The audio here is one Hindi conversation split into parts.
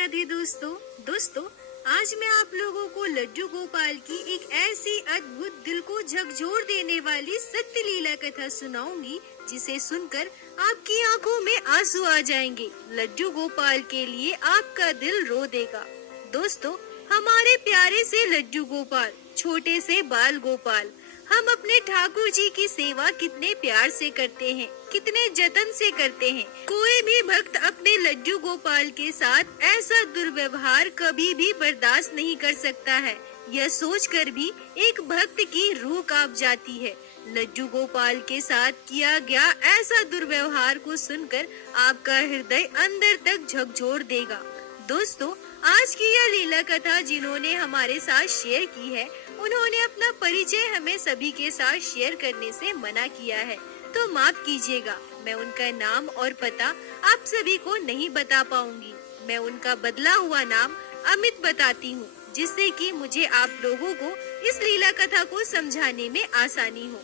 राधे दोस्तों आज मैं आप लोगों को लड्डू गोपाल की एक ऐसी अद्भुत दिल को झकझोर देने वाली सत्य लीला कथा सुनाऊंगी जिसे सुनकर आपकी आंखों में आंसू आ जाएंगे। लड्डू गोपाल के लिए आपका दिल रो देगा। दोस्तों, हमारे प्यारे से लड्डू गोपाल, छोटे से बाल गोपाल, हम अपने ठाकुर जी की सेवा कितने प्यार से करते हैं, कितने जतन से करते हैं। कोई भी भक्त अपने लड्डू गोपाल के साथ ऐसा दुर्व्यवहार कभी भी बर्दाश्त नहीं कर सकता है। यह सोचकर भी एक भक्त की रूह कांप जाती है। लड्डू गोपाल के साथ किया गया ऐसा दुर्व्यवहार को सुनकर आपका हृदय अंदर तक झकझोर देगा। दोस्तों, आज की यह लीला कथा जिन्होंने हमारे साथ शेयर की है, उन्होंने अपना परिचय हमें सभी के साथ शेयर करने से मना किया है, तो माफ कीजिएगा। मैं उनका नाम और पता आप सभी को नहीं बता पाऊंगी। मैं उनका बदला हुआ नाम अमित बताती हूँ, जिससे कि मुझे आप लोगों को इस लीला कथा को समझाने में आसानी हो।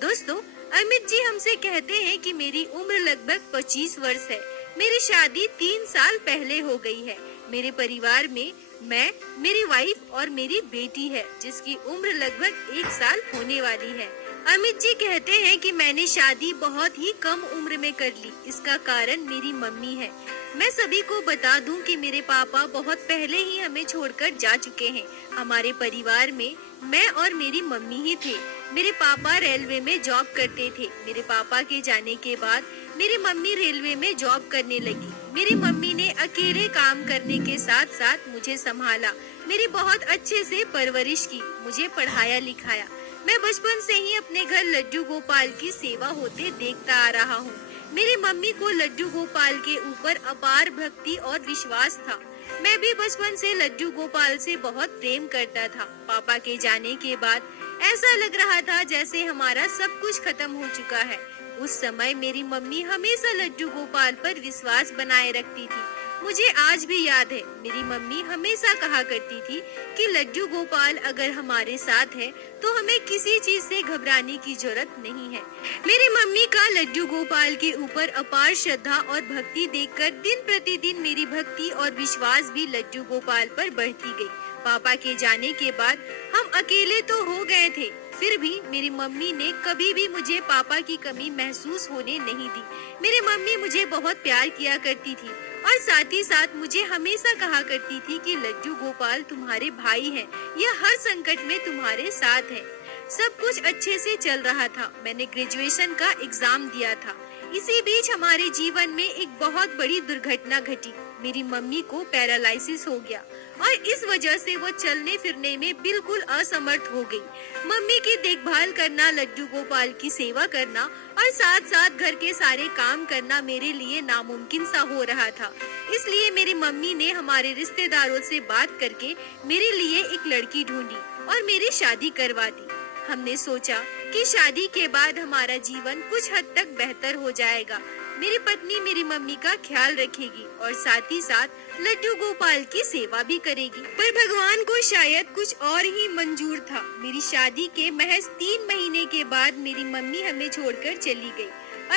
दोस्तों, अमित जी हमसे कहते हैं कि मेरी उम्र लगभग 25 वर्ष है। मेरी शादी 3 साल पहले हो गई है। मेरे परिवार में मैं, मेरी वाइफ और मेरी बेटी है, जिसकी उम्र लगभग 1 साल होने वाली है। अमित जी कहते हैं कि मैंने शादी बहुत ही कम उम्र में कर ली। इसका कारण मेरी मम्मी है। मैं सभी को बता दूं कि मेरे पापा बहुत पहले ही हमें छोड़कर जा चुके हैं। हमारे परिवार में मैं और मेरी मम्मी ही थे। मेरे पापा रेलवे में जॉब करते थे। मेरे पापा के जाने के बाद मेरी मम्मी रेलवे में जॉब करने लगी। मेरी मम्मी ने अकेले काम करने के साथ साथ मुझे संभाला, मेरी बहुत अच्छे से परवरिश की, मुझे पढ़ाया लिखाया। मैं बचपन से ही अपने घर लड्डू गोपाल की सेवा होते देखता आ रहा हूँ। मेरी मम्मी को लड्डू गोपाल के ऊपर अपार भक्ति और विश्वास था। मैं भी बचपन से लड्डू गोपाल से बहुत प्रेम करता था। पापा के जाने के बाद ऐसा लग रहा था जैसे हमारा सब कुछ खत्म हो चुका है। उस समय मेरी मम्मी हमेशा लड्डू गोपाल पर विश्वास बनाए रखती थी। मुझे आज भी याद है, मेरी मम्मी हमेशा कहा करती थी कि लड्डू गोपाल अगर हमारे साथ है तो हमें किसी चीज से घबराने की जरूरत नहीं है। मेरी मम्मी का लड्डू गोपाल के ऊपर अपार श्रद्धा और भक्ति देखकर दिन प्रतिदिन मेरी भक्ति और विश्वास भी लड्डू गोपाल पर बढ़ती गई। पापा के जाने के बाद हम अकेले तो हो गए थे, फिर भी मेरी मम्मी ने कभी भी मुझे पापा की कमी महसूस होने नहीं दी। मेरी मम्मी मुझे बहुत प्यार किया करती थी और साथ ही साथ मुझे हमेशा कहा करती थी कि लड्डू गोपाल तुम्हारे भाई हैं, यह हर संकट में तुम्हारे साथ है। सब कुछ अच्छे से चल रहा था। मैंने ग्रेजुएशन का एग्जाम दिया था। इसी बीच हमारे जीवन में एक बहुत बड़ी दुर्घटना घटी। मेरी मम्मी को पैरालिसिस हो गया और इस वजह से वो चलने फिरने में बिल्कुल असमर्थ हो गई। मम्मी की देखभाल करना, लड्डू गोपाल की सेवा करना और साथ साथ घर के सारे काम करना मेरे लिए नामुमकिन सा हो रहा था। इसलिए मेरी मम्मी ने हमारे रिश्तेदारों से बात करके मेरे लिए एक लड़की ढूंढी और मेरी शादी करवा दी। हमने सोचा कि शादी के बाद हमारा जीवन कुछ हद तक बेहतर हो जाएगा। मेरी पत्नी मेरी मम्मी का ख्याल रखेगी और साथ ही साथ लड्डू गोपाल की सेवा भी करेगी। पर भगवान को शायद कुछ और ही मंजूर था। मेरी शादी के महज 3 महीने के बाद मेरी मम्मी हमें छोड़कर चली गई।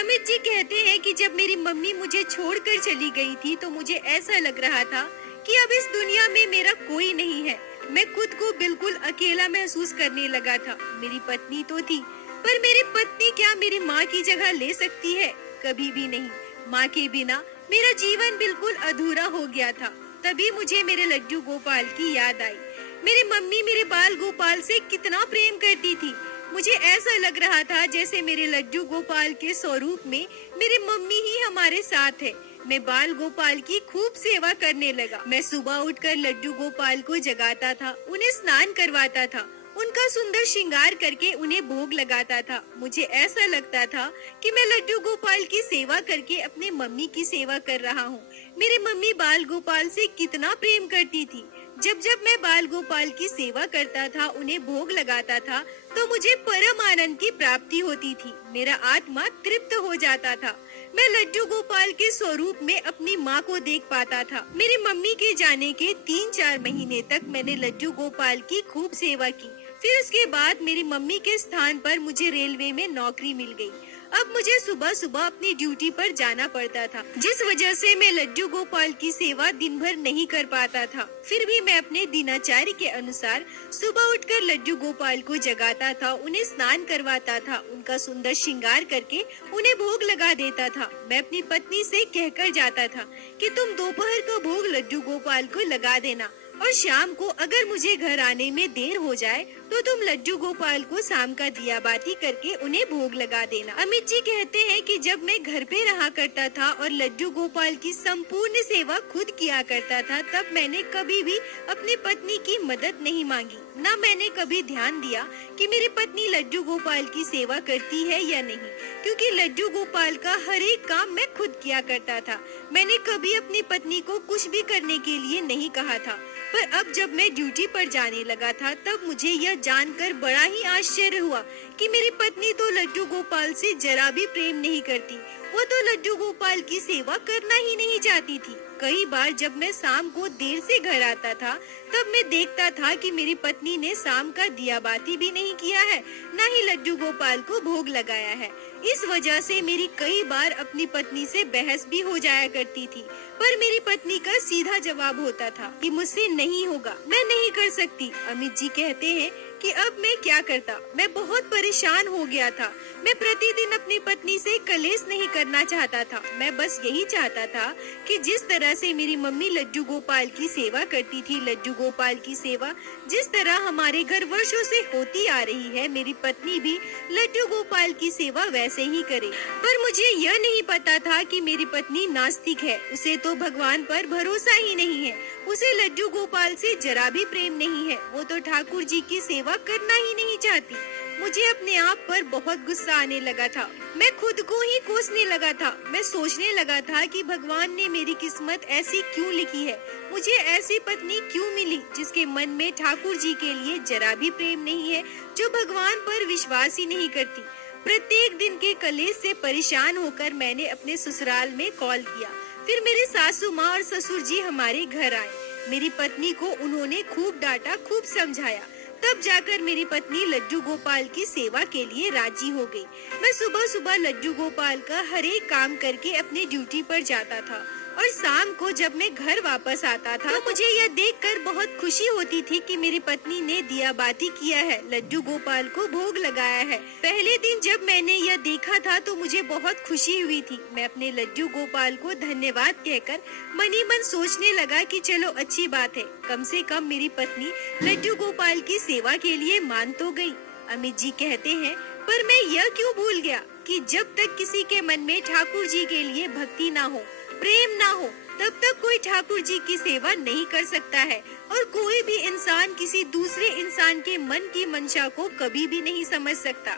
अमित जी कहते हैं कि जब मेरी मम्मी मुझे छोड़कर चली गई थी तो मुझे ऐसा लग रहा था कि अब इस दुनिया में मेरा कोई नहीं है। मैं खुद को बिल्कुल अकेला महसूस करने लगा था। मेरी पत्नी तो थी, पर मेरी पत्नी क्या मेरी माँ की जगह ले सकती है? कभी भी नहीं। माँ के बिना मेरा जीवन बिल्कुल अधूरा हो गया था। तभी मुझे मेरे लड्डू गोपाल की याद आई। मेरी मम्मी मेरे बाल गोपाल से कितना प्रेम करती थी। मुझे ऐसा लग रहा था जैसे मेरे लड्डू गोपाल के स्वरूप में मेरी मम्मी ही हमारे साथ है। मैं बाल गोपाल की खूब सेवा करने लगा। मैं सुबह उठकर लड्डू गोपाल को जगाता था, उन्हें स्नान करवाता था, उनका सुंदर श्रृंगार करके उन्हें भोग लगाता था। मुझे ऐसा लगता था कि मैं लड्डू गोपाल की सेवा करके अपने मम्मी की सेवा कर रहा हूँ। मेरी मम्मी बाल गोपाल से कितना प्रेम करती थी। जब जब मैं बाल गोपाल की सेवा करता था, उन्हें भोग लगाता था, तो मुझे परम आनंद की प्राप्ति होती थी। मेरा आत्मा तृप्त हो जाता था। मैं लड्डू गोपाल के स्वरूप में अपनी माँ को देख पाता था। मेरी मम्मी के जाने के 3-4 महीने तक मैंने लड्डू गोपाल की खूब सेवा की। फिर उसके बाद मेरी मम्मी के स्थान पर मुझे रेलवे में नौकरी मिल गई। अब मुझे सुबह सुबह अपनी ड्यूटी पर जाना पड़ता था, जिस वजह से मैं लड्डू गोपाल की सेवा दिन भर नहीं कर पाता था। फिर भी मैं अपने दिनचर्या के अनुसार सुबह उठकर लड्डू गोपाल को जगाता था, उन्हें स्नान करवाता था, उनका सुंदर श्रृंगार करके उन्हें भोग लगा देता था। मैं अपनी पत्नी से कहकर जाता था कि तुम दोपहर का भोग लड्डू गोपाल को लगा देना और शाम को अगर मुझे घर आने में देर हो जाए तो तुम लड्डू गोपाल को शाम का दिया बाती करके उन्हें भोग लगा देना। अमित जी कहते हैं कि जब मैं घर पे रहा करता था और लड्डू गोपाल की संपूर्ण सेवा खुद किया करता था, तब मैंने कभी भी अपनी पत्नी की मदद नहीं मांगी। न मैंने कभी ध्यान दिया कि मेरी पत्नी लड्डू गोपाल की सेवा करती है या नहीं, क्योंकि लड्डू गोपाल का हर एक काम मैं खुद किया करता था। मैंने कभी अपनी पत्नी को कुछ भी करने के लिए नहीं कहा था। पर अब जब मैं ड्यूटी पर जाने लगा था, तब मुझे यह जानकर बड़ा ही आश्चर्य हुआ कि मेरी पत्नी तो लड्डू गोपाल से जरा भी प्रेम नहीं करती। वो तो लड्डू गोपाल की सेवा करना ही नहीं चाहती थी। कई बार जब मैं शाम को देर से घर आता था, तब मैं देखता था कि मेरी पत्नी ने शाम का दिया बाती भी नहीं किया है, न ही लड्डू गोपाल को भोग लगाया है। इस वजह से मेरी कई बार अपनी पत्नी से बहस भी हो जाया करती थी, पर मेरी पत्नी का सीधा जवाब होता था कि मुझसे नहीं होगा, मैं नहीं कर सकती। अमित जी कहते हैं कि अब मैं क्या करता, मैं बहुत परेशान हो गया था। मैं प्रतिदिन अपनी पत्नी से कलेश नहीं करना चाहता था। मैं बस यही चाहता था कि जिस तरह से मेरी मम्मी लड्डू गोपाल की सेवा करती थी, लड्डू गोपाल की सेवा जिस तरह हमारे घर वर्षों से होती आ रही है, मेरी पत्नी भी लड्डू गोपाल की सेवा वैसे ही करे। पर मुझे यह नहीं पता था कि मेरी पत्नी नास्तिक है, उसे तो भगवान पर भरोसा ही नहीं है, उसे लड्डू गोपाल से जरा भी प्रेम नहीं है, वो तो ठाकुर जी की सेवा करना ही नहीं चाहती। मुझे अपने आप पर बहुत गुस्सा आने लगा था। मैं खुद को ही कोसने लगा था। मैं सोचने लगा था कि भगवान ने मेरी किस्मत ऐसी क्यों लिखी है, मुझे ऐसी पत्नी क्यों मिली जिसके मन में ठाकुर जी के लिए जरा भी प्रेम नहीं है, जो भगवान पर विश्वास ही नहीं करती। प्रत्येक दिन के कलेश से परेशान होकर मैंने अपने ससुराल में कॉल किया। फिर मेरे सासू माँ और ससुर जी हमारे घर आए। मेरी पत्नी को उन्होंने खूब डांटा, खूब समझाया। तब जाकर मेरी पत्नी लड्डू गोपाल की सेवा के लिए राजी हो गई। मैं सुबह सुबह लड्डू गोपाल का हर एक काम करके अपने ड्यूटी पर जाता था और शाम को जब मैं घर वापस आता था, तो मुझे यह देखकर बहुत खुशी होती थी कि मेरी पत्नी ने दिया बाती किया है, लड्डू गोपाल को भोग लगाया है। पहले दिन जब मैंने यह देखा था तो मुझे बहुत खुशी हुई थी। मैं अपने लड्डू गोपाल को धन्यवाद कहकर मन ही मन सोचने लगा कि चलो अच्छी बात है, कम से कम मेरी पत्नी लड्डू गोपाल की सेवा के लिए मान तो गई। अमित जी कहते हैं, पर मैं यह क्यों भूल गया कि जब तक किसी के मन में ठाकुर जी के लिए भक्ति ना हो, प्रेम ना हो, तब तक कोई ठाकुर जी की सेवा नहीं कर सकता है। और कोई भी इंसान किसी दूसरे इंसान के मन की मंशा को कभी भी नहीं समझ सकता।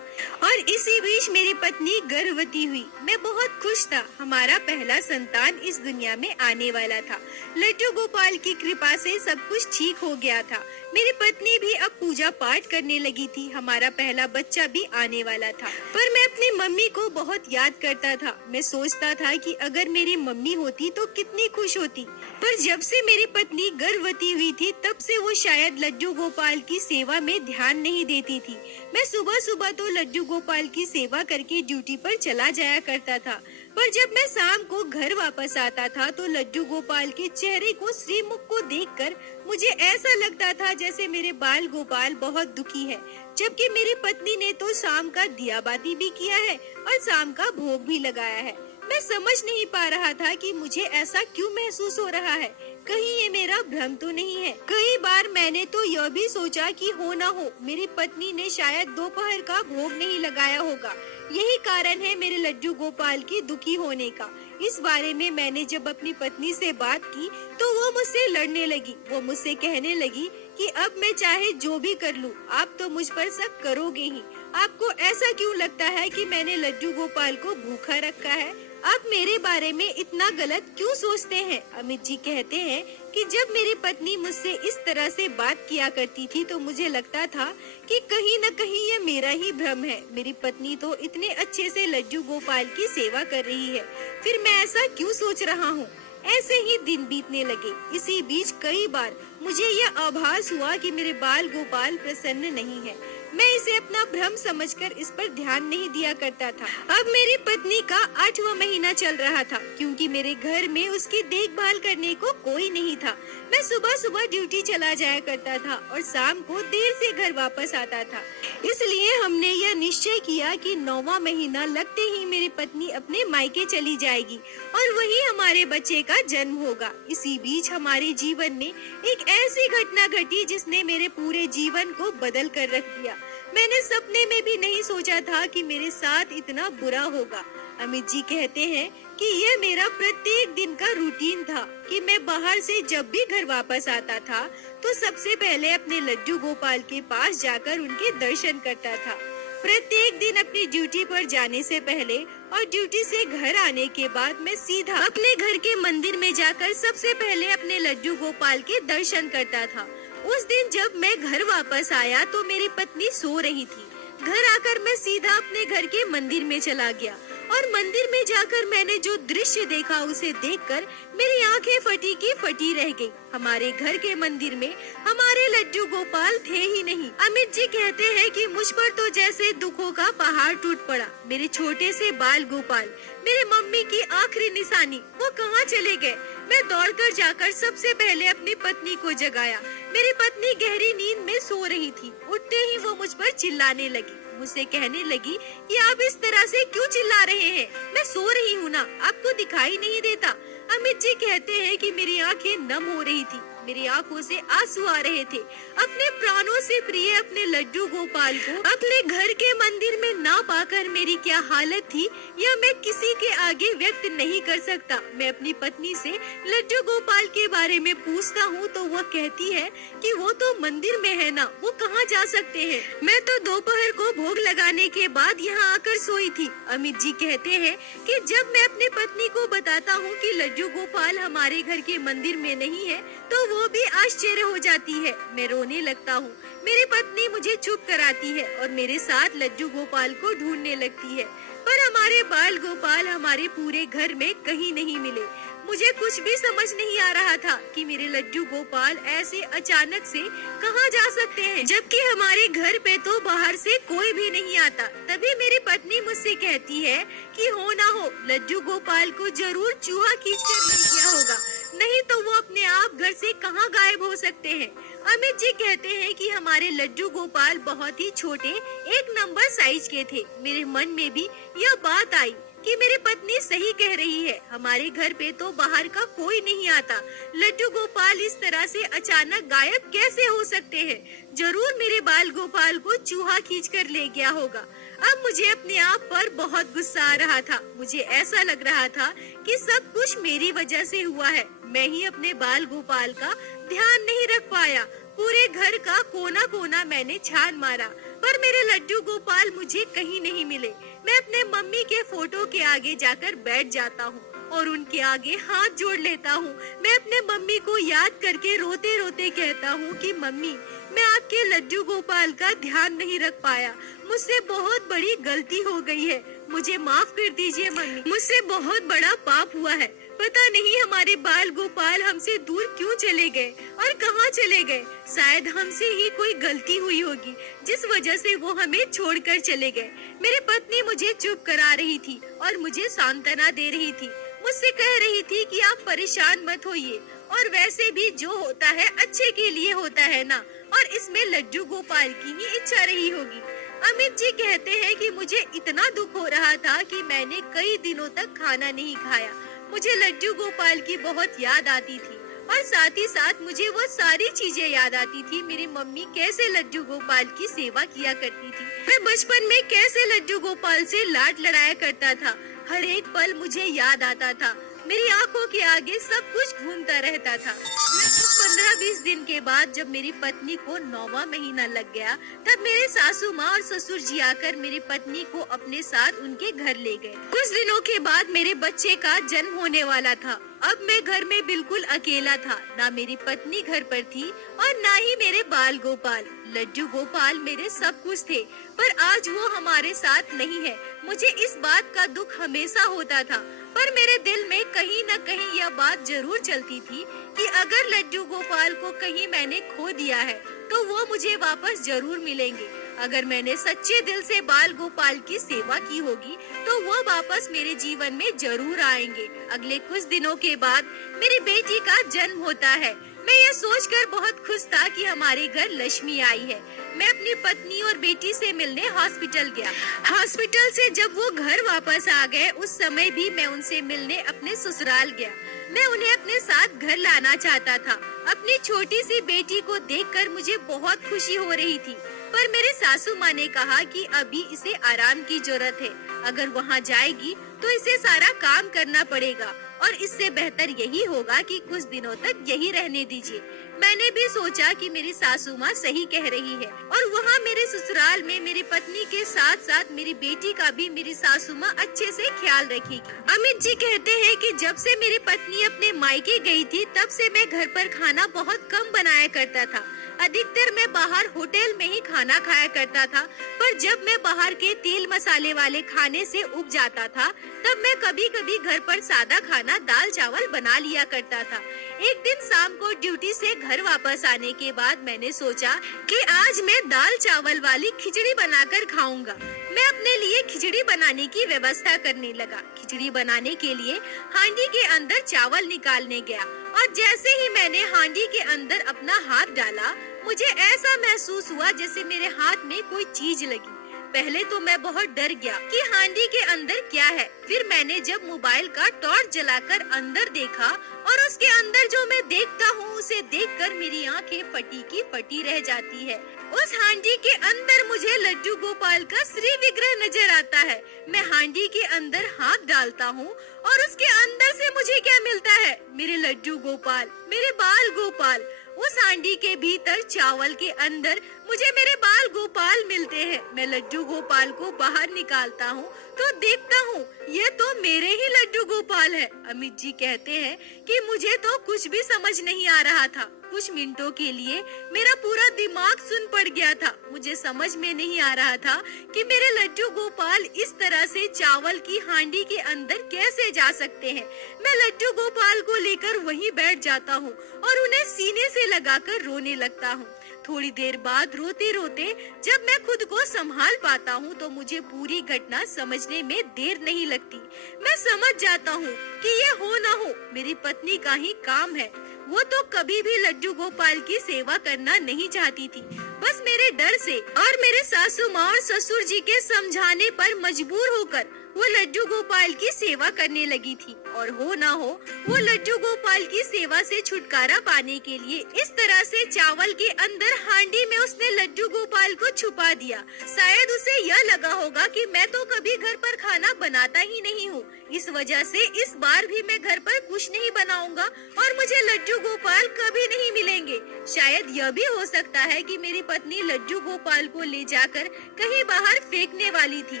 और इसी बीच मेरी पत्नी गर्भवती हुई। मैं बहुत खुश था, हमारा पहला संतान इस दुनिया में आने वाला था। लड्डू गोपाल की कृपा से सब कुछ ठीक हो गया था। मेरी पत्नी भी अब पूजा पाठ करने लगी थी, हमारा पहला बच्चा भी आने वाला था। पर मैं अपनी मम्मी को बहुत याद करता था। मैं सोचता था कि अगर मेरी मम्मी होती तो कितनी खुश होती। पर जब से मेरी पत्नी गर्भवती हुई थी, तब से वो शायद लड्डू गोपाल की सेवा में ध्यान नहीं देती थी। मैं सुबह सुबह तो लड्डू गोपाल की सेवा करके ड्यूटी पर चला जाया करता था, पर जब मैं शाम को घर वापस आता था तो लड्डू गोपाल के चेहरे को, श्रीमुख को देखकर मुझे ऐसा लगता था जैसे मेरे बाल गोपाल बहुत दुखी है। जबकि मेरी पत्नी ने तो शाम का दिया बाती भी किया है और शाम का भोग भी लगाया है। मैं समझ नहीं पा रहा था कि मुझे ऐसा क्यों महसूस हो रहा है, कहीं ये मेरा भ्रम तो नहीं है। कई बार मैंने तो यह भी सोचा कि हो ना हो मेरी पत्नी ने शायद दोपहर का भोग नहीं लगाया होगा, यही कारण है मेरे लड्डू गोपाल की दुखी होने का। इस बारे में मैंने जब अपनी पत्नी से बात की तो वो मुझसे लड़ने लगी। वो मुझसे कहने लगी कि अब मैं चाहे जो भी कर लूं, आप तो मुझ पर शक करोगे ही। आपको ऐसा क्यों लगता है कि मैंने लड्डू गोपाल को भूखा रखा है? आप मेरे बारे में इतना गलत क्यों सोचते हैं? अमित जी कहते हैं कि जब मेरी पत्नी मुझसे इस तरह से बात किया करती थी तो मुझे लगता था कि कहीं न कहीं ये मेरा ही भ्रम है। मेरी पत्नी तो इतने अच्छे से लड्डू गोपाल की सेवा कर रही है, फिर मैं ऐसा क्यों सोच रहा हूँ? ऐसे ही दिन बीतने लगे। इसी बीच कई बार मुझे यह आभास हुआ कि मेरे बाल गोपाल प्रसन्न नहीं है। मैं इसे अपना भ्रम समझकर इस पर ध्यान नहीं दिया करता था। अब मेरी पत्नी का 8वां महीना चल रहा था, क्योंकि मेरे घर में उसकी देखभाल करने को कोई नहीं था। मैं सुबह सुबह ड्यूटी चला जाया करता था और शाम को देर से घर वापस आता था। इसलिए हमने यह निश्चय किया कि 9वां महीना लगते ही मेरी पत्नी अपने मायके चली जाएगी और वही हमारे बच्चे का जन्म होगा। इसी बीच हमारे जीवन में एक ऐसी घटना घटी जिसने मेरे पूरे जीवन को बदल कर रख दिया। मैंने सपने में भी नहीं सोचा था कि मेरे साथ इतना बुरा होगा। अमित जी कहते हैं कि यह मेरा प्रत्येक दिन का रूटीन था कि मैं बाहर से जब भी घर वापस आता था तो सबसे पहले अपने लड्डू गोपाल के पास जाकर उनके दर्शन करता था। प्रत्येक दिन अपनी ड्यूटी पर जाने से पहले और ड्यूटी से घर आने के बाद मैं सीधा अपने घर के मंदिर में जाकर सबसे पहले अपने लड्डू गोपाल के दर्शन करता था। उस दिन जब मैं घर वापस आया तो मेरी पत्नी सो रही थी। घर आकर मैं सीधा अपने घर के मंदिर में चला गया और मंदिर में जाकर मैंने जो दृश्य देखा उसे देखकर मेरी आंखें फटी की फटी रह गई। हमारे घर के मंदिर में हमारे लड्डू गोपाल थे ही नहीं। अमित जी कहते हैं कि मुझ पर तो जैसे दुखों का पहाड़ टूट पड़ा। मेरे छोटे से बाल गोपाल, मेरी मम्मी की आखिरी निशानी, वो कहाँ चले गए? मैं दौड़कर जाकर सबसे पहले अपनी पत्नी को जगाया। मेरी पत्नी गहरी नींद में सो रही थी। उठते ही वो मुझ पर चिल्लाने लगी। मुझसे कहने लगी कि आप इस तरह से क्यों चिल्ला रहे हैं? मैं सो रही हूँ ना, आपको दिखाई नहीं देता? अमित जी कहते हैं कि मेरी आंखें नम हो रही थी, मेरी आंखों से आंसू आ रहे थे। अपने प्राणों से प्रिय अपने लड्डू गोपाल को अपने घर के मंदिर में ना पाकर मेरी क्या हालत थी यह मैं किसी के आगे व्यक्त नहीं कर सकता। मैं अपनी पत्नी से लड्डू गोपाल के बारे में पूछता हूँ तो वह कहती है कि वो तो मंदिर में है ना, वो कहाँ जा सकते हैं? मैं तो दोपहर को भोग लगाने के बाद यहाँ आकर सोई थी। अमित जी कहते हैं कि जब मैं अपनी पत्नी को बताता हूँ कि लड्डू गोपाल हमारे घर के मंदिर में नहीं है तो वो भी आश्चर्य हो जाती है। मैं रोने लगता हूँ। मेरी पत्नी मुझे चुप कराती है और मेरे साथ लड्डू गोपाल को ढूंढने लगती है, पर हमारे बाल गोपाल हमारे पूरे घर में कहीं नहीं मिले। मुझे कुछ भी समझ नहीं आ रहा था कि मेरे लड्डू गोपाल ऐसे अचानक से कहाँ जा सकते हैं, जबकि हमारे घर पे तो बाहर से कोई भी नहीं आता। तभी मेरी पत्नी मुझसे कहती है कि हो ना हो लड्डू गोपाल को जरूर चूहा खींच कर ले गया होगा, नहीं तो वो अपने आप घर से कहाँ गायब हो सकते हैं। अमित जी कहते हैं कि हमारे लड्डू गोपाल बहुत ही छोटे 1 नंबर साइज के थे। मेरे मन में भी यह बात आई कि मेरी पत्नी सही कह रही है, हमारे घर पे तो बाहर का कोई नहीं आता। लड्डू गोपाल इस तरह से अचानक गायब कैसे हो सकते हैं? जरूर मेरे बाल गोपाल को चूहा खींच कर ले गया होगा। अब मुझे अपने आप पर बहुत गुस्सा आ रहा था। मुझे ऐसा लग रहा था कि सब कुछ मेरी वजह से हुआ है। मैं ही अपने बाल गोपाल का ध्यान नहीं रख पाया। पूरे घर का कोना कोना मैंने छान मारा, पर मेरे लड्डू गोपाल मुझे कहीं नहीं मिले। मैं अपने मम्मी के फोटो के आगे जाकर बैठ जाता हूँ और उनके आगे हाथ जोड़ लेता हूँ। मैं अपने मम्मी को याद करके रोते रोते कहता हूँ कि मम्मी, मैं आपके लड्डू गोपाल का ध्यान नहीं रख पाया। मुझसे बहुत बड़ी गलती हो गई है, मुझे माफ कर दीजिए मम्मी। मुझसे बहुत बड़ा पाप हुआ है। पता नहीं हमारे बाल गोपाल हमसे दूर क्यों चले गए और कहाँ चले गए। शायद हमसे ही कोई गलती हुई होगी जिस वजह से वो हमें छोड़कर चले गए। मेरी पत्नी मुझे चुप करा रही थी और मुझे सांत्वना दे रही थी। मुझसे कह रही थी कि आप परेशान मत होइए, और वैसे भी जो होता है अच्छे के लिए होता है ना, और इसमें लड्डू गोपाल की ही इच्छा रही होगी। अमित जी कहते हैं कि मुझे इतना दुख हो रहा था कि मैंने कई दिनों तक खाना नहीं खाया। मुझे लड्डू गोपाल की बहुत याद आती थी और साथ ही साथ मुझे वो सारी चीजें याद आती थी। मेरी मम्मी कैसे लड्डू गोपाल की सेवा किया करती थी, मैं बचपन में कैसे लड्डू गोपाल से लाड लड़ाया करता था। हर एक पल मुझे याद आता था। मेरी आंखों के आगे सब कुछ घूमता रहता था। 15-20 दिन के बाद जब मेरी पत्नी को 9वां महीना लग गया, तब मेरे सासू माँ और ससुर जी आकर मेरी पत्नी को अपने साथ उनके घर ले गए। कुछ दिनों के बाद मेरे बच्चे का जन्म होने वाला था। अब मैं घर में बिल्कुल अकेला था। ना मेरी पत्नी घर पर थी और ना ही मेरे बाल गोपाल। लड्डू गोपाल मेरे सब कुछ थे, पर आज वो हमारे साथ नहीं है। मुझे इस बात का दुख हमेशा होता था, पर मेरे दिल में कहीं न कहीं यह बात जरूर चलती थी कि अगर लड्डू गोपाल को कहीं मैंने खो दिया है तो वो मुझे वापस जरूर मिलेंगे। अगर मैंने सच्चे दिल से बाल गोपाल की सेवा की होगी तो वो वापस मेरे जीवन में जरूर आएंगे। अगले कुछ दिनों के बाद मेरी बेटी का जन्म होता है। मैं ये सोचकर बहुत खुश था कि हमारे घर लक्ष्मी आई है। मैं अपनी पत्नी और बेटी से मिलने हॉस्पिटल गया। हॉस्पिटल से जब वो घर वापस आ गए, उस समय भी मैं उनसे मिलने अपने ससुराल गया। मैं उन्हें अपने साथ घर लाना चाहता था। अपनी छोटी सी बेटी को देखकर मुझे बहुत खुशी हो रही थी, पर मेरे सासू माँ ने कहा कि अभी इसे आराम की जरूरत है। अगर वहाँ जाएगी तो इसे सारा काम करना पड़ेगा और इससे बेहतर यही होगा कि कुछ दिनों तक यही रहने दीजिए। मैंने भी सोचा कि मेरी सासू माँ सही कह रही है और वहाँ मेरे ससुराल में मेरी पत्नी के साथ साथ मेरी बेटी का भी मेरी सासू माँ अच्छे से ख्याल रखेगी। अमित जी कहते हैं कि जब से मेरी पत्नी अपने मायके गई थी तब से मैं घर पर खाना बहुत कम बनाया करता था। अधिकतर मैं बाहर होटल में ही खाना खाया करता था, पर जब मैं बाहर के तेल मसाले वाले खाने से उब जाता था तब मैं कभी कभी घर पर सादा खाना दाल चावल बना लिया करता था। एक दिन शाम को ड्यूटी से घर वापस आने के बाद मैंने सोचा कि आज मैं दाल चावल वाली खिचड़ी बनाकर खाऊंगा। मैं अपने लिए खिचड़ी बनाने की व्यवस्था करने लगा। खिचड़ी बनाने के लिए हांडी के अंदर चावल निकालने गया और जैसे ही मैंने हांडी के अंदर अपना हाथ डाला, मुझे ऐसा महसूस हुआ जैसे मेरे हाथ में कोई चीज लगी। पहले तो मैं बहुत डर गया कि हांडी के अंदर क्या है। फिर मैंने जब मोबाइल का टॉर्च जलाकर अंदर देखा और उसके अंदर जो मैं देखता हूँ उसे देखकर मेरी आंखें फटी की फटी रह जाती है। उस हांडी के अंदर मुझे लड्डू गोपाल का श्री विग्रह नजर आता है। मैं हांडी के अंदर हाथ डालता हूँ और उसके अंदर से मुझे क्या मिलता है? मेरे लड्डू गोपाल, मेरे बाल गोपाल। उस हांडी के भीतर चावल के अंदर मुझे मेरे बाल गोपाल मिलते हैं। मैं लड्डू गोपाल को बाहर निकालता हूँ तो देखता हूँ ये तो मेरे ही लड्डू गोपाल है। अमित जी कहते हैं कि मुझे तो कुछ भी समझ नहीं आ रहा था। कुछ मिनटों के लिए मेरा पूरा दिमाग सुन पड़ गया था। मुझे समझ में नहीं आ रहा था कि मेरे लड्डू गोपाल इस तरह से चावल की हांडी के अंदर कैसे जा सकते हैं। मैं लड्डू गोपाल को लेकर वहीं बैठ जाता हूँ और उन्हें सीने से लगाकर रोने लगता हूँ। थोड़ी देर बाद रोते रोते जब मैं खुद को संभाल पाता हूँ तो मुझे पूरी घटना समझने में देर नहीं लगती। मैं समझ जाता हूँ कि ये हो न हो मेरी पत्नी का ही काम है। वो तो कभी भी लड्डू गोपाल की सेवा करना नहीं चाहती थी। बस मेरे डर से और मेरे सासू माँ और ससुर जी के समझाने पर मजबूर होकर वो लड्डू गोपाल की सेवा करने लगी थी। और हो ना हो वो लड्डू गोपाल की सेवा से छुटकारा पाने के लिए इस तरह से चावल के अंदर हांडी में उसने लड्डू गोपाल को छुपा दिया। शायद उसे यह लगा होगा कि मैं तो कभी घर पर खाना बनाता ही नहीं हूँ, इस वजह से इस बार भी मैं घर पर कुछ नहीं बनाऊंगा और मुझे लड्डू गोपाल कभी नहीं मिलेंगे। शायद यह भी हो सकता है कि मेरी पत्नी लड्डू गोपाल को ले जाकर कहीं बाहर फेंकने वाली थी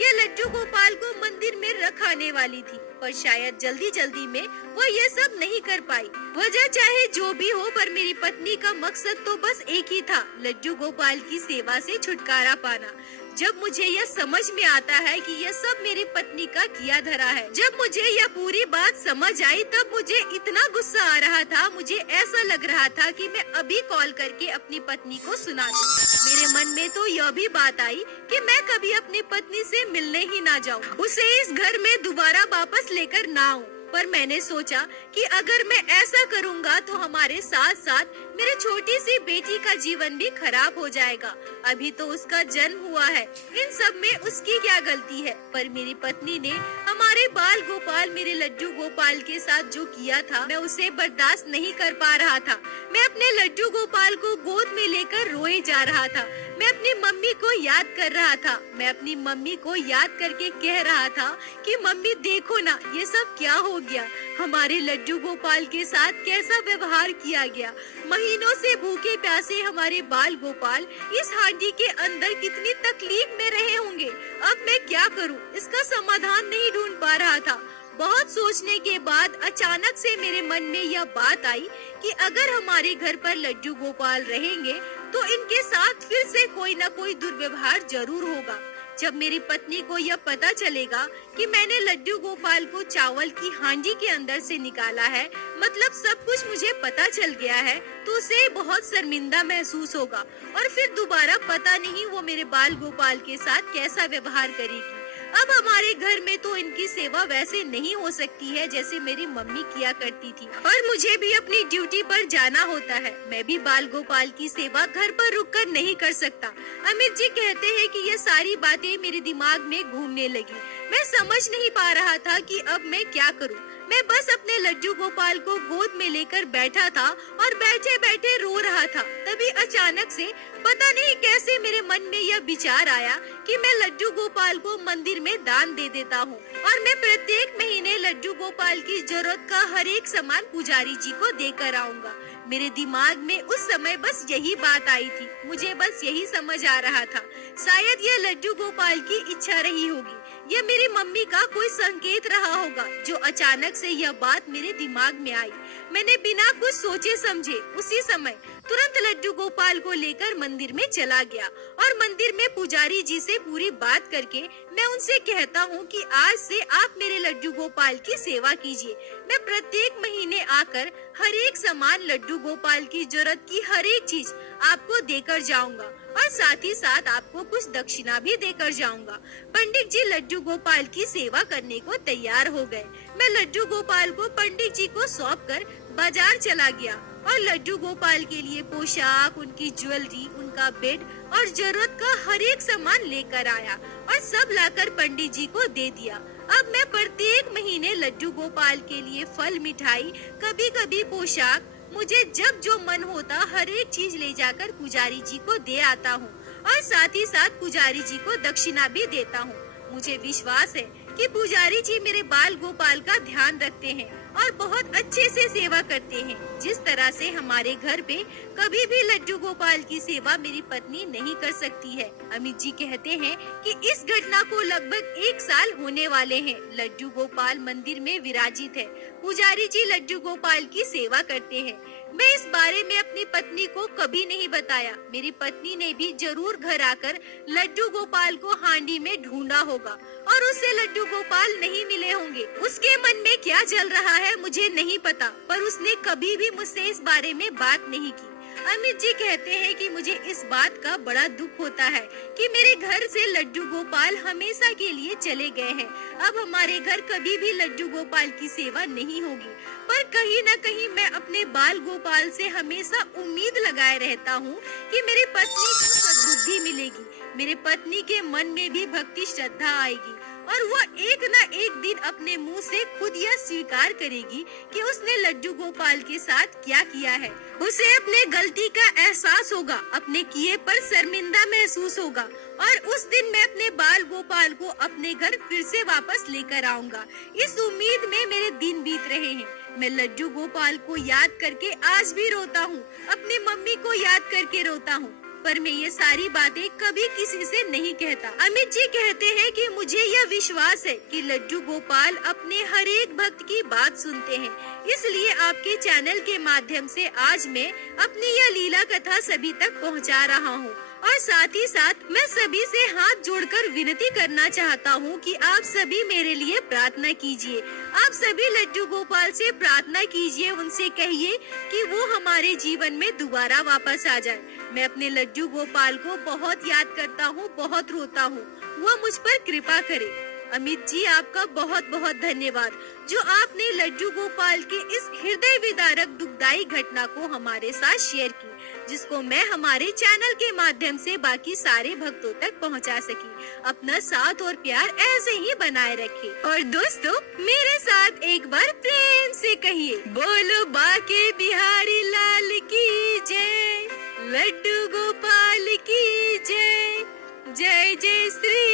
या लड्डू गोपाल को मंदिर में रख आने वाली थी, पर शायद जल्दी जल्दी में वो ये सब नहीं कर पाई। वजह चाहे जो भी हो, पर मेरी पत्नी का मकसद तो बस एक ही था, लड्डू गोपाल की सेवा से छुटकारा पाना। जब मुझे यह समझ में आता है कि यह सब मेरी पत्नी का किया धरा है, जब मुझे यह पूरी बात समझ आई तब मुझे इतना गुस्सा आ रहा था, मुझे ऐसा लग रहा था कि मैं अभी कॉल करके अपनी पत्नी को सुना दूं। मेरे मन में तो यह भी बात आई कि मैं कभी अपनी पत्नी से मिलने ही ना जाऊं, उसे इस घर में दोबारा वापस लेकर ना आऊं। पर मैंने सोचा कि अगर मैं ऐसा करूंगा तो हमारे साथ साथ मेरे छोटी सी बेटी का जीवन भी खराब हो जाएगा। अभी तो उसका जन्म हुआ है, इन सब में उसकी क्या गलती है। पर मेरी पत्नी ने हमारे बाल गोपाल, मेरे लड्डू गोपाल के साथ जो किया था, मैं उसे बर्दाश्त नहीं कर पा रहा था। मैं अपने लड्डू गोपाल को गोद में लेकर रोए जा रहा था। मैं अपनी मम्मी को याद कर रहा था। मैं अपनी मम्मी को याद करके कह रहा था कि मम्मी देखो ना, ये सब क्या हो गया। हमारे लड्डू गोपाल के साथ कैसा व्यवहार किया गया। महीनों से भूखे प्यासे हमारे बाल गोपाल इस हांडी के अंदर कितनी तकलीफ में रहे होंगे। अब मैं क्या करूं? इसका समाधान नहीं ढूंढ पा रहा था। बहुत सोचने के बाद अचानक से मेरे मन में यह बात आई कि अगर हमारे घर पर लड्डू गोपाल रहेंगे तो इनके साथ फिर से कोई न कोई दुर्व्यवहार जरूर होगा। जब मेरी पत्नी को यह पता चलेगा कि मैंने लड्डू गोपाल को चावल की हांडी के अंदर से निकाला है, मतलब सब कुछ मुझे पता चल गया है, तो उसे बहुत शर्मिंदा महसूस होगा और फिर दोबारा पता नहीं वो मेरे बाल गोपाल के साथ कैसा व्यवहार करेगी। अब हमारे घर में तो इनकी सेवा वैसे नहीं हो सकती है जैसे मेरी मम्मी किया करती थी, और मुझे भी अपनी ड्यूटी पर जाना होता है। मैं भी बाल गोपाल की सेवा घर पर रुककर नहीं कर सकता। अमित जी कहते हैं कि ये सारी बातें मेरे दिमाग में घूमने लगी। मैं समझ नहीं पा रहा था कि अब मैं क्या करूं। मैं बस अपने लड्डू गोपाल को गोद में लेकर बैठा था और बैठे बैठे रो रहा था। तभी अचानक से पता नहीं कैसे मेरे मन में यह विचार आया कि मैं लड्डू गोपाल को मंदिर में दान दे देता हूँ और मैं प्रत्येक महीने लड्डू गोपाल की जरूरत का हर एक सामान पुजारी जी को देकर आऊँगा। मेरे दिमाग में उस समय बस यही बात आई थी। मुझे बस यही समझ आ रहा था, शायद यह लड्डू गोपाल की इच्छा रही होगी, यह मेरी मम्मी का कोई संकेत रहा होगा जो अचानक से यह बात मेरे दिमाग में आई। मैंने बिना कुछ सोचे समझे उसी समय तुरंत लड्डू गोपाल को लेकर मंदिर में चला गया और मंदिर में पुजारी जी से पूरी बात करके मैं उनसे कहता हूँ कि आज से आप मेरे लड्डू गोपाल की सेवा कीजिए। मैं प्रत्येक महीने आकर हर एक सामान लड्डू गोपाल की जरूरत की हर एक चीज आपको देकर जाऊंगा और साथ ही साथ आपको कुछ दक्षिणा भी देकर जाऊंगा। पंडित जी लड्डू गोपाल की सेवा करने को तैयार हो गए। मैं लड्डू गोपाल को पंडित जी को सौंप कर बाजार चला गया और लड्डू गोपाल के लिए पोशाक, उनकी ज्वेलरी, उनका बेड और जरूरत का हर एक सामान लेकर आया और सब लाकर पंडित जी को दे दिया। अब मैं प्रत्येक महीने लड्डू गोपाल के लिए फल, मिठाई, कभी कभी पोशाक, मुझे जब जो मन होता हर एक चीज ले जाकर पुजारी जी को दे आता हूँ और साथ ही साथ पुजारी जी को दक्षिणा भी देता हूँ। मुझे विश्वास है कि पुजारी जी मेरे बाल गोपाल का ध्यान रखते हैं और बहुत अच्छे से सेवा करते हैं। जिस तरह से हमारे घर पे कभी भी लड्डू गोपाल की सेवा मेरी पत्नी नहीं कर सकती है। अमित जी कहते हैं कि इस घटना को लगभग 1 साल होने वाले हैं। लड्डू गोपाल मंदिर में विराजित है। पुजारी जी लड्डू गोपाल की सेवा करते हैं। मैं इस बारे में अपनी पत्नी को कभी नहीं बताया। मेरी पत्नी ने भी जरूर घर आकर लड्डू गोपाल को हांडी में ढूंढा होगा और उसे लड्डू गोपाल नहीं मिले होंगे। उसके मन में क्या चल रहा है मुझे नहीं पता, पर उसने कभी भी मुझसे इस बारे में बात नहीं की। अमित जी कहते हैं कि मुझे इस बात का बड़ा दुख होता है कि मेरे घर से लड्डू गोपाल हमेशा के लिए चले गए हैं। अब हमारे घर कभी भी लड्डू गोपाल की सेवा नहीं होगी, पर कहीं न कहीं मैं अपने बाल गोपाल से हमेशा उम्मीद लगाए रहता हूँ कि मेरी पत्नी को सद्बुद्धि मिलेगी, मेरे पत्नी के मन में भी भक्ति श्रद्धा आएगी और वो एक न एक दिन अपने मुंह से खुद यह स्वीकार करेगी कि उसने लड्डू गोपाल के साथ क्या किया है। उसे अपने गलती का एहसास होगा, अपने किए पर शर्मिंदा महसूस होगा और उस दिन मैं अपने बाल गोपाल को अपने घर फिर से वापस लेकर आऊंगा। इस उम्मीद में मेरे दिन बीत रहे हैं। मैं लड्डू गोपाल को याद करके आज भी रोता हूँ, अपनी मम्मी को याद करके रोता हूँ, पर मैं ये सारी बातें कभी किसी से नहीं कहता। अमित जी कहते हैं कि मुझे यह विश्वास है कि लड्डू गोपाल अपने हर एक भक्त की बात सुनते हैं, इसलिए आपके चैनल के माध्यम से आज मैं अपनी यह लीला कथा सभी तक पहुंचा रहा हूं और साथ ही साथ मैं सभी से हाथ जोड़कर विनती करना चाहता हूं कि आप सभी मेरे लिए प्रार्थना कीजिए। आप सभी लड्डू गोपाल से प्रार्थना कीजिए, उनसे कहिए कि वो हमारे जीवन में दोबारा वापस आ जाए। मैं अपने लड्डू गोपाल को बहुत याद करता हूँ, बहुत रोता हूँ, वो मुझ पर कृपा करे। अमित जी आपका बहुत बहुत धन्यवाद जो आपने लड्डू गोपाल के इस हृदय विदारक दुखदाई घटना को हमारे साथ शेयर की, जिसको मैं हमारे चैनल के माध्यम से बाकी सारे भक्तों तक पहुंचा सकी। अपना साथ और प्यार ऐसे ही बनाए रखें। और दोस्तों मेरे साथ एक बार प्रेम से कहिए, बोलो बाके बिहारी लाल की जय, लड्डू गोपाल की जय, जय जय श्री